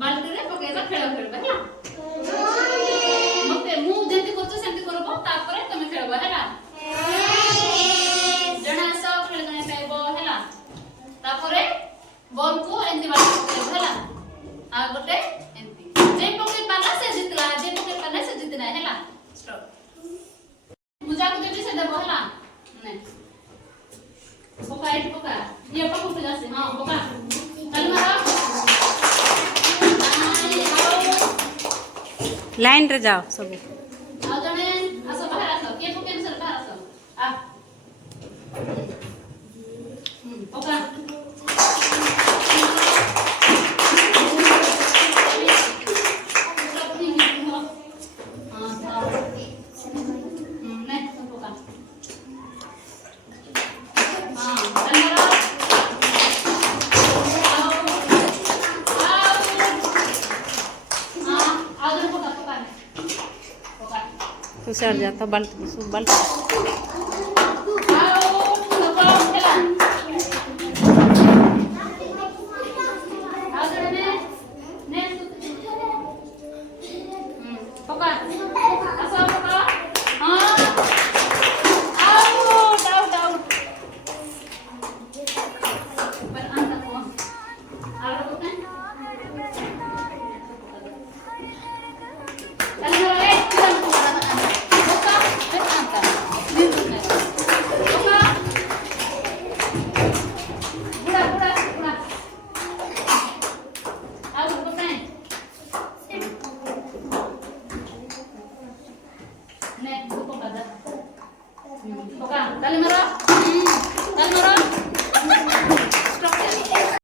बाल्टी रे पकेइबा खेळ खेळबा ହେଲା मते मु जेंति करछ सेंति करबो तापरे तमे खेळबा ହେଲା जणा आस खेळ गने पाइबो ହେଲା तापरे बॉल को एंति बाल्टी पकेइबो ହେଲା आ गोटे एंति जे पकेइ पाला से जितला जे पकेइ पाला से जितना ହେଲା स्टॉप मुजा को देबी से देबो ହେଲା नै पका इट पका ये पका जासे हां पका चल मारो लाइन रे जाओ सब आ जने आसो बाहर आसो के पके सर बाहर आसो आ पका तू सर जाता बाल्टी